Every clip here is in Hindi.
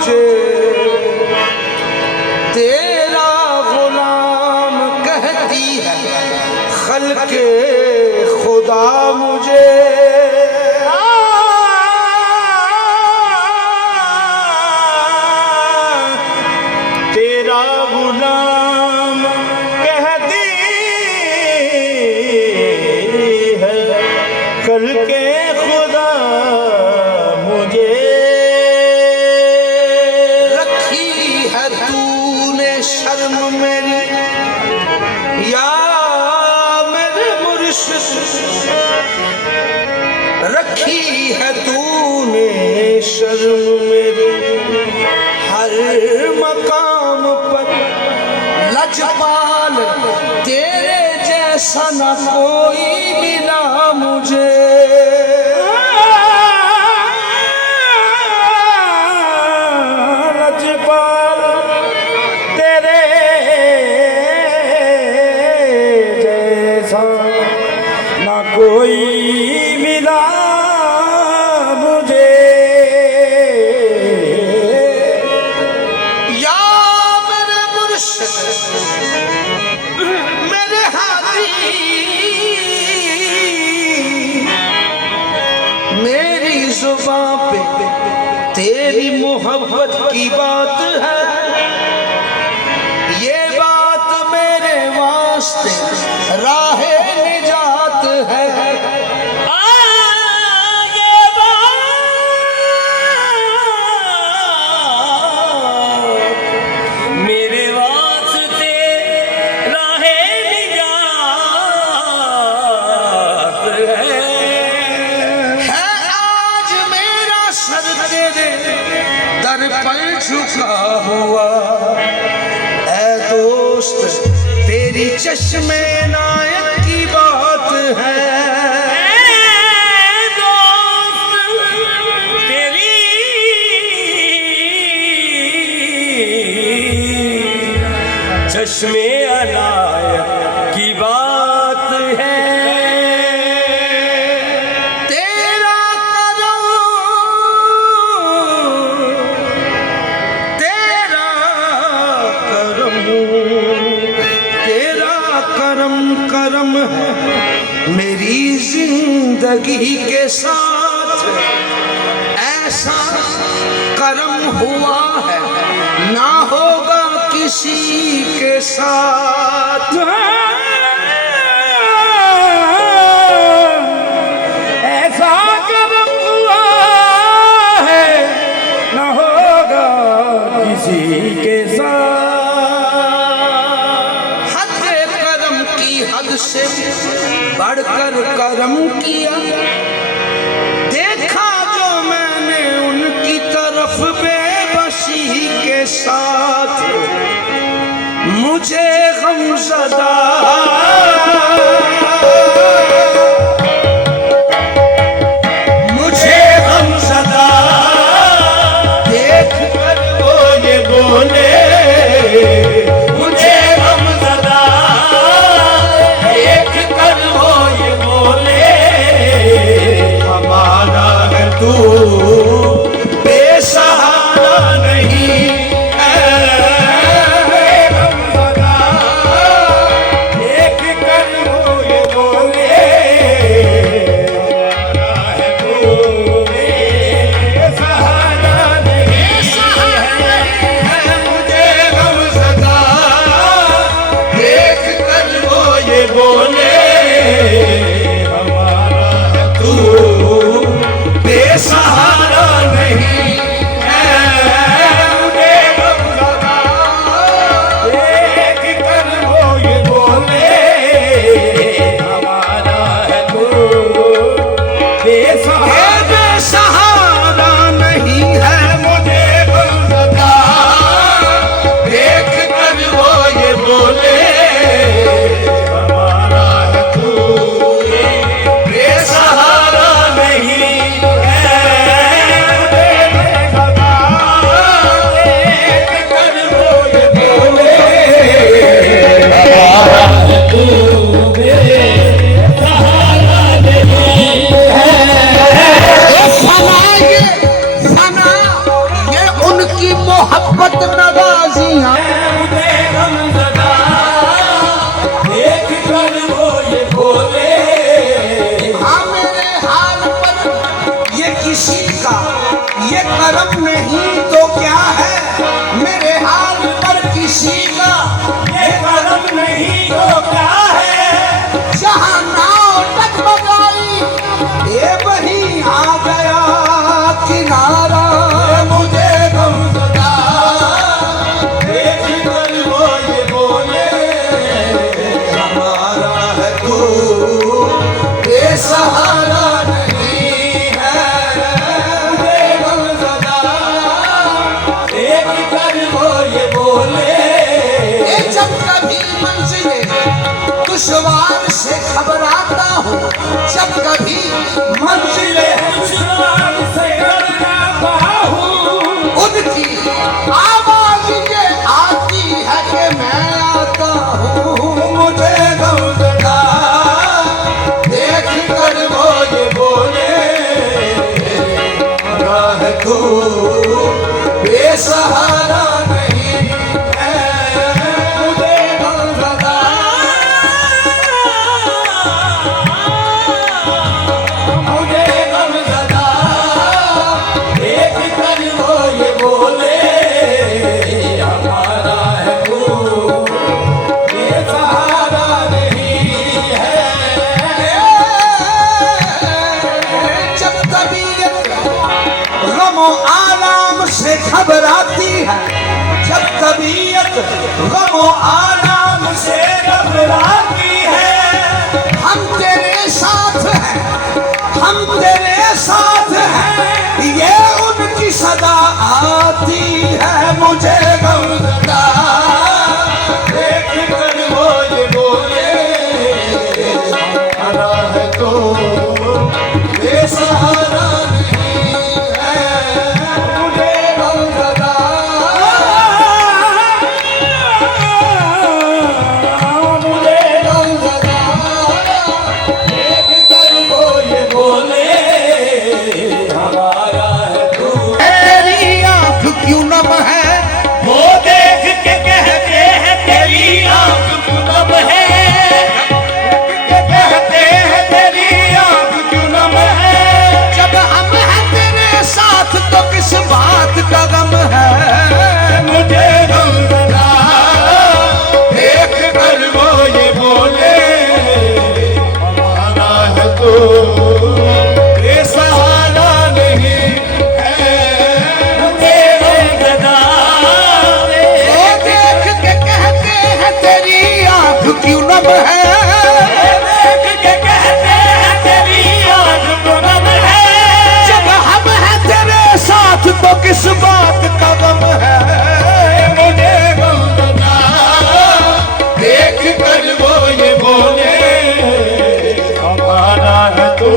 मुझे, तेरा गुलाम कहती है खल्के खुदा मुझे। तेरा गुलाम कहती है खल्के खुदा मुझे। रखी है तूने शर्म मेरी या मेरे मुर्शिद, रखी है तूने शर्म मेरी हर मकाम पर। लजपाल तेरे जैसा न कोई मिला मुझे। लजपाल तेरे जैसा ना कोई मिला मुझे। या मेरे मुर्शिद मेरे हाथी, मेरी जुबां पे तेरी मोहब्बत की बात है। ये बात मेरे वास्ते राहे निजात है। मेरे वास्ते राहे निजात है आज मेरा सर तेरे दर पर झुका हुआ। ऐ दोस्त तेरी चश्मे नायक की बात है। चश्मे अनायत की बात है। तेरा करम, तेरा करम, तेरा करम करम है मेरी जिंदगी के साथ। ऐसा करम हुआ है ना होगा किसी के साथ। ऐसा करम हुआ है न होगा किसी के साथ। हद करम की हद से बढ़कर करम किया। देखा जो मैंने उनकी तरफ बेबसी के साथ। मुझे गमज़दा मुझे गमज़दा देख कर वो ये बोले। मुझे गमज़दा देख कर वो ये बोले। हमारा है तू बेसहारा नहीं। एक उनकी मोहब्बत नवाजियां मुझे गमज़दा देख कर वो ये बोले, हाँ मेरे हाल पर ये किसी का ये करम नहीं तो क्या है, मेरे हाल पर किसी का ये करम नहीं तो क्या है। जहाँ नाव टकबगाई ये वही आ गया किनारा। मुझे गमज़दा देख कर वो ये बोले, हमारा है तू बेसहारा नहीं है। मुझे गमज़दा देख कर वो ये बोले, ये जब कभी मंजिले दुश्वार से घबराता हूँ, जब कभी मंजिले दुश्मन से डरता हूँ, उनकी आवाज ये आती है कि मैं आता हूँ। मुझे गमज़दा देख कर वो ये बोले, है तू बेसहारा नहीं है। मुझे गमज़दा मुझे गमज़दा देख कर वो ये बोले, हमारा है तू ये सहारा नहीं है। जब तबीयत गमो आराम से घबराती है, जब तबीयत गमो आराम से घबराती है, हम तेरे साथ हैं, हम तेरे साथ हैं, ये उनकी सदा आती है। मुझे गमज़दा देख कर वो ये बोले, हमारा है तो ये सहारा नहीं है। मुझे गमज़दा मुझे गमज़दा देख कर वो ये बोले, हमारा है तो। तेरी आंख क्यों नम है, वो देख के कहते हैं तेरी आंख क्यों नम है, कहते हैं तेरी आंख क्यों नम है। जब हम हैं तेरे साथ तो किस बात का गम है। मुझे गमज़दा देख कर वो ये बोले, हमारा है तो ये सहारा नहीं है। मुझे गमज़दा वो देख के कहते हैं तेरी आंख क्यों नम है। देख के कहते हैं तेरी आंख क्यों नम है। जब हम हैं तेरे साथ तो किस बात का गम है। मुझे गमज़दा देख कर वो ये बोले, हमारा है तो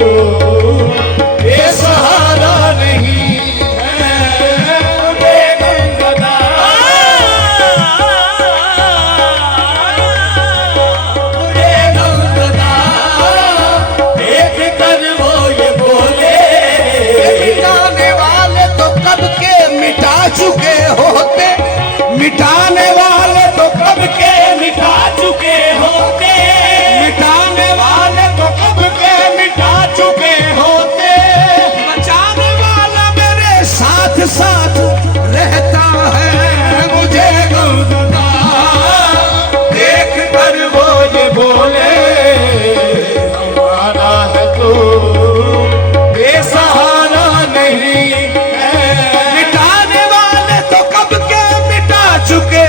ये सहारा नहीं है। मुझे गमज़दा मुझे गमज़दा देख कर वो ये बोले, मिटाने वाले तो कब के मिटा चुके होते, मिटाने वाले तो कब के मिटा चुके होते, मिटाने वाले तो कब के मिटा चुके होते। बचाने वाला मेरे साथ साथ रहता है। मुझे गमज़दा देख कर वो ये बोले, हमारा है तो ये सहारा नहीं है। मिटाने वाले तो कब के मिटा चुके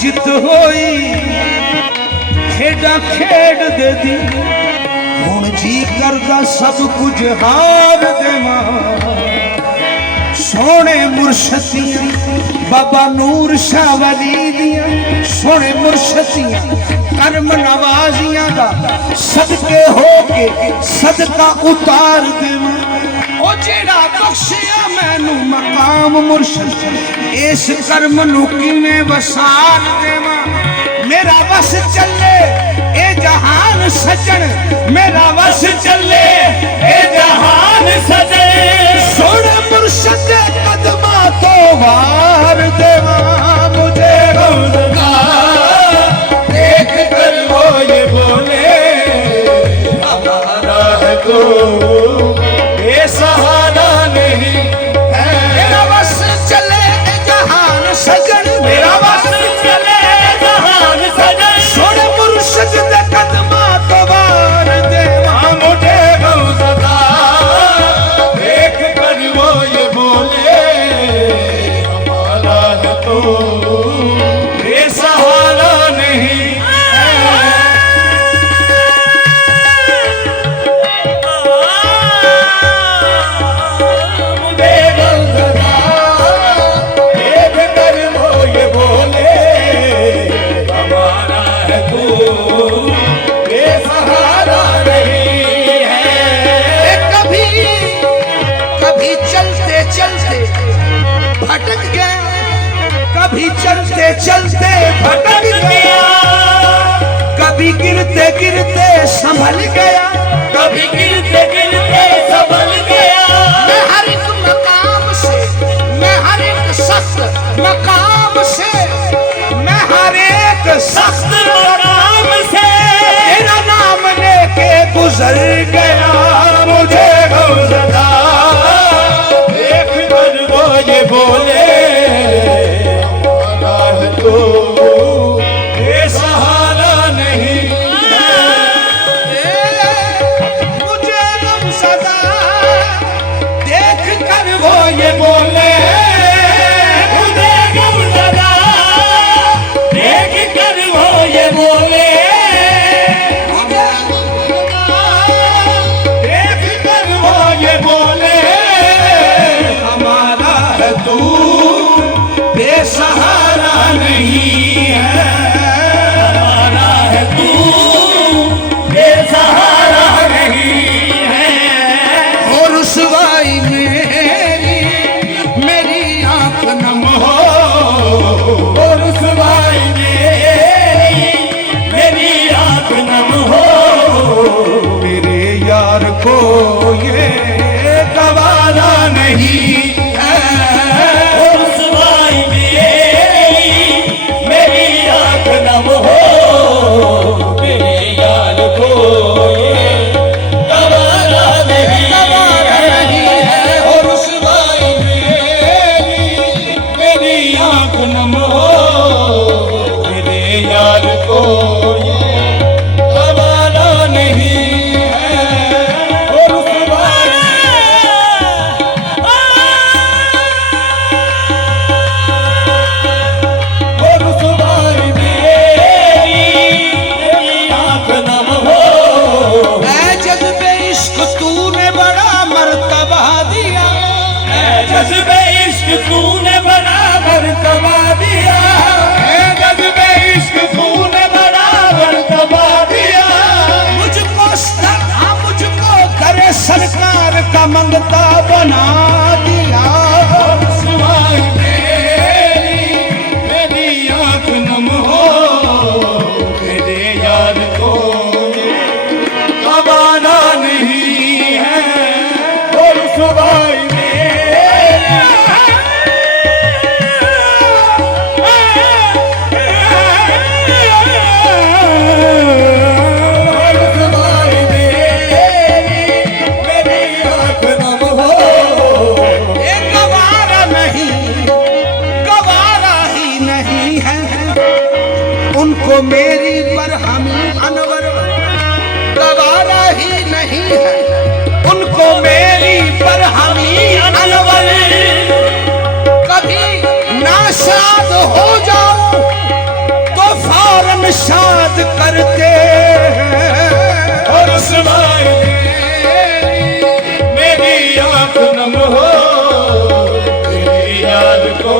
जित होई खेड़ा खेड़ दे दी हुण जी करदा सब कुछ हार देवां सोने मुर्शदियां बाबा नूर शाह वली दियां सोने मुर्शदियां कर्म नवाजियां दा सदके हो के सदका उतार देवां ओ जेड़ा बख्शिया मैनू मकाम मुर्शद इस कर्म नू किवें वसाल देवां मेरा बस चले ए जहान सजन मेरा बस चले ए जहान सजन सोने मुर्शद दे कदमां तो वार देवां मुझे गमज़दा देख कर वो ये बोले हमारा है तो ये सहारा नहीं है मेरा बस चले ए जहान सजन मेरा बस चले जहान सजन सोने मुर्शद दे कदमां तो वार देवां मुझे गमज़दा देख कर वो ये बोले हमारा है तो ये सहारा नहीं मुझे गमज़दा देख कर वो ये बोले हमारा है तो ये सहारा नहीं है कभी कभी चलते चलते भटक गया कभी चलते चलते भटक गया कभी गिरते गिरते संभल गया कभी गिरते गिरते संभल गया मैं हर एक मकाम से मैं हर एक सख्त मकाम से मैं हर एक सख्त मकाम से तेरा नाम लेके गुजर गया मुझे गमज़दा देख कर वो ये बोले हमारा है तो ये सहारा नहीं मुझे गमज़दा देख कर वो ये बोले मुझे गमज़दा देख कर वो ये बोले देख कर वो ये बोले हमारा है तू बेसहारा नहीं है हमारा है तू बेसहारा नहीं है और रुसवाई मेरी आंख नम हो और रुसवाई मेरी आंख नम हो मेरे यार को ये गवारा नहीं और रुसवाई मेरी आंख नम हो मेरे यार को ये गवारा नहीं है और रुसवाई मेरी आंख नम हो मेरे यार को ये गवारा नहीं है और रुसवाई और रुसवाई मेरी आंख नम हो ऐ जज्बे इश्क तूने बड़ा मर्तबा दिया जज्बे इश्क तूने बड़ा मर्तबा दिया जज्बे इश्क तूने बड़ा मर्तबा दिया मुझको मुझको करे सरकार का मंगता बना दिया रुसवाई मेरी आंख नम हो मेरे यार को ये गवारा नहीं है और रुसवाई मेरी आंख नम हो ये गवारा ही नहीं है उनको मेरी बरहमी अनवर गवारा ही नहीं है उनको मेरी बरहमी अनवर कभी नाशाद हो जाऊं निषाद करते हैं और उस मेरी आंख नम हो तेरी याद को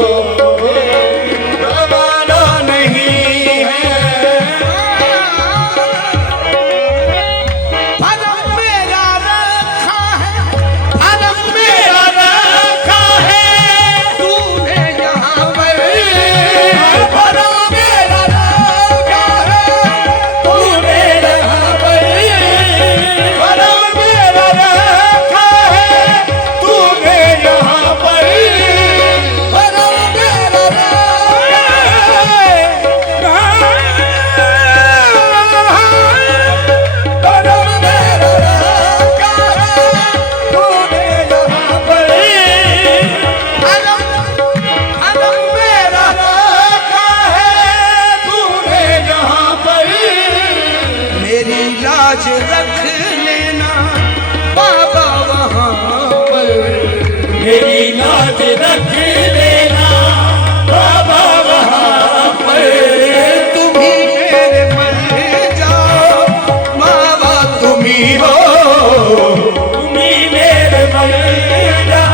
गवाना नहीं है। भरम मेरा रखा है, भरम मेरा रखा है तूने यहाँ पर, भरम मेरा रखा है तूने यहाँ पर, भरम मेरा रखा है तूने यहाँ पर, भरम मेरा भरम मेरा रखा है तूने यहाँ पर, भरम, भरम मेरा रखा है तूने यहाँ पर, मेरी लाज रख लेना बाबा वहाँ पर। मेरी लाज रख लेना बाबा वहाँ पर, तुम ही मेरे मर जाओ बाबा, तुम ही हो तुम्ही मेरे मर्यादा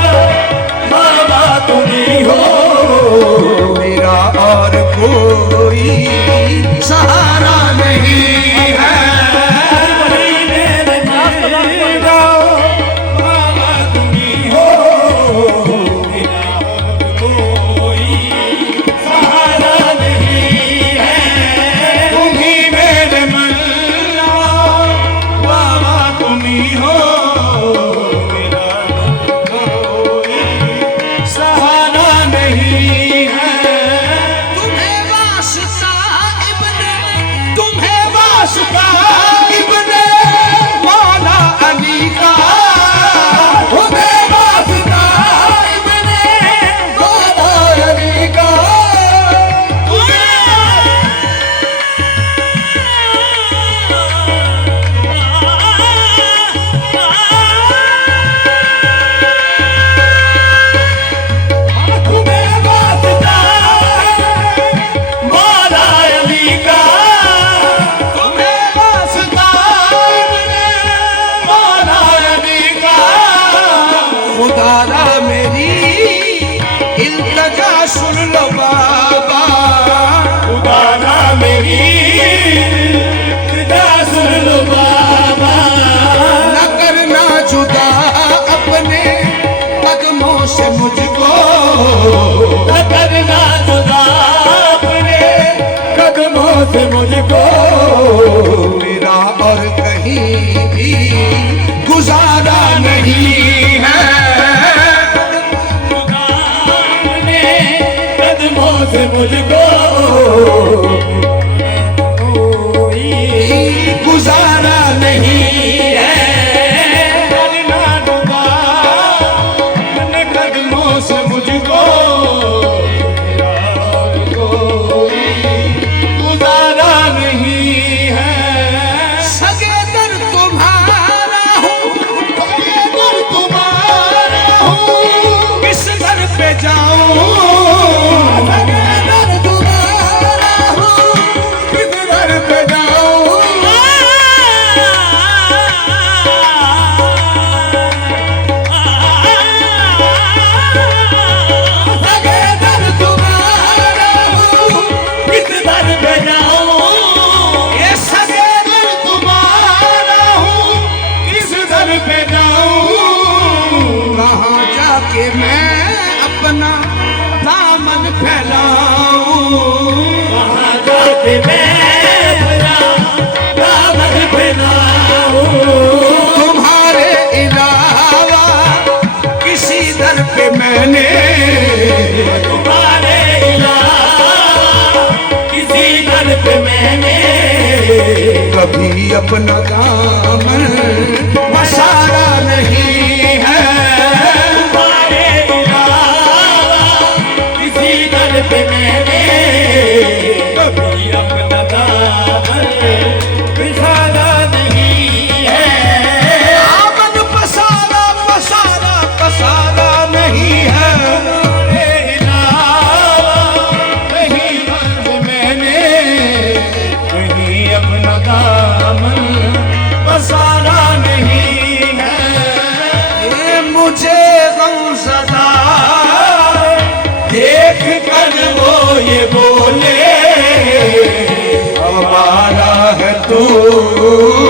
बाबा तुम्ही हो, मेरा और कोई सहारा नहीं है। तुम्ही मेरे मर्यादा बाबा तुम्ही हो, मेरा कोई सहारा नहीं है। तुम्ही मेरे मर्यादा बाबा तुम्ही हो, मेरा कोई सहारा नहीं है। तुम्हें वास्ता इब्ने, तुम्हें वास्ता इब्ने मौला अली का, तुम्हें वास्ता इब्ने मौला अली का, तुम्हें वास्ता मौला अली का, तुम्हें वास्ता इब्ने मौला अली का, खुदारा मेरी इल्तजा सुन लो बाबा, खुदारा मेरी खुदा सुन लो बाबा, न करना जुदा अपने कदमों से मुझको, न करना जुदा अपने कदमों से मुझको, मेरा और कहीं भी गुजारा नहीं है। खुदा अपने कदमों से मुझको कोई गुजारा नहीं है। करना जुदा अपने कदमों से मुझको, मेरा और कोई गुजारा नहीं है। सगे दर तुम्हारा हूँ, अगर तुम्हारा हूँ किस दर पे जाऊँ, अगर तुम्हारा हूँ किस दर पे जाऊँ, अगर तुम्हारा हूँ किस दर पे जाऊँ, ये सगे अगर तुम्हारा हूँ किस दर पे जाऊँ, कहाँ जाके मैं अपना दामन फैलाऊं, वहाँ जाके मैं अपना दामन फैलाऊँ, तुम्हारे अलावा किसी दर पे मैंने तुम्हारे अलावा किसी दर पे मैंने कभी अपना दामन पसारा नहीं है। तुम्हारे अलावा किसी दर पे मैंने कभी अपना दामन बिछाना नहीं है। दामन पसारा पसारा पसारा नहीं है। तुम्हारे अलावा कहीं दर पे मैंने ये बोले हमारा है तू